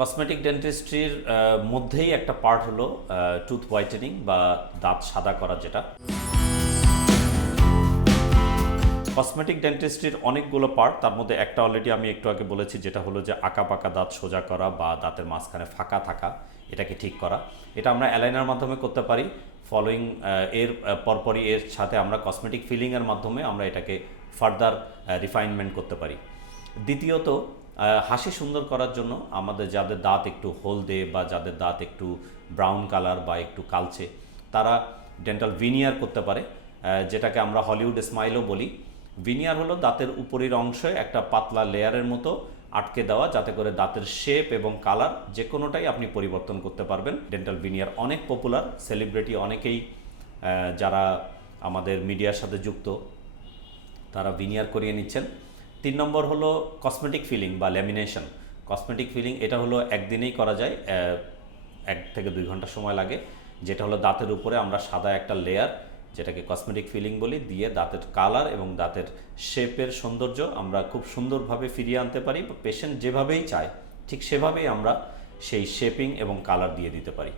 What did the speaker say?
Cosmetic ডেন্টিস্ট্রির মধ্যেই একটা part হলো টুথ হোয়াইটেনিং বা দাঁত সাদা করা যেটা। কসমেটিক ডেন্টিস্ট্রির অনেকগুলো পার্ট তার মধ্যে একটা অলরেডি আমি একটু আগে বলেছি, যেটা হলো যে আঁকা পাকা দাঁত সোজা করা বা দাঁতের মাঝখানে ফাঁকা থাকা, এটাকে ঠিক করা। এটা আমরা অ্যালাইনার মাধ্যমে করতে পারি। ফলোয়িং এর পরপরই এর সাথে আমরা কসমেটিক ফিলিংয়ের মাধ্যমে আমরা এটাকে ফার্দার রিফাইনমেন্ট করতে পারি। দ্বিতীয়ত হাসি সুন্দর করার জন্য আমাদের যাদের দাঁত একটু হলদে বা যাদের দাঁত একটু ব্রাউন কালার বা একটু কালচে, তারা ডেন্টাল ভিনিয়ার করতে পারে। যেটাকে আমরা হলিউড স্মাইলও বলি। ভিনিয়ার হলো দাঁতের উপরের অংশে একটা পাতলা লেয়ারের মতো আটকে দেওয়া, যাতে করে দাঁতের শেপ এবং কালার যে কোনোটাই আপনি পরিবর্তন করতে পারবেন। ডেন্টাল ভিনিয়ার অনেক পপুলার সেলিব্রিটি অনেকেই যারা আমাদের মিডিয়ার সাথে যুক্ত, তারা ভিনিয়ার করিয়ে নিচ্ছেন। তিন নম্বর হলো কসমেটিক ফিলিং বা ল্যামিনেশন কসমেটিক ফিলিং এটা হলো একদিনেই করা যায় এক থেকে দুই ঘণ্টা সময় লাগে। যেটা হলো দাঁতের উপরে আমরা সাদা একটা লেয়ার যেটাকে কসমেটিক ফিলিং বলি, দিয়ে দাঁতের কালার এবং দাঁতের শেপের সৌন্দর্য আমরা খুব সুন্দরভাবে ফিরিয়ে আনতে পারি। পেশেন্ট যেভাবেই চায়, ঠিক সেভাবেই আমরা সেই শেপিং এবং কালার দিয়ে দিতে পারি।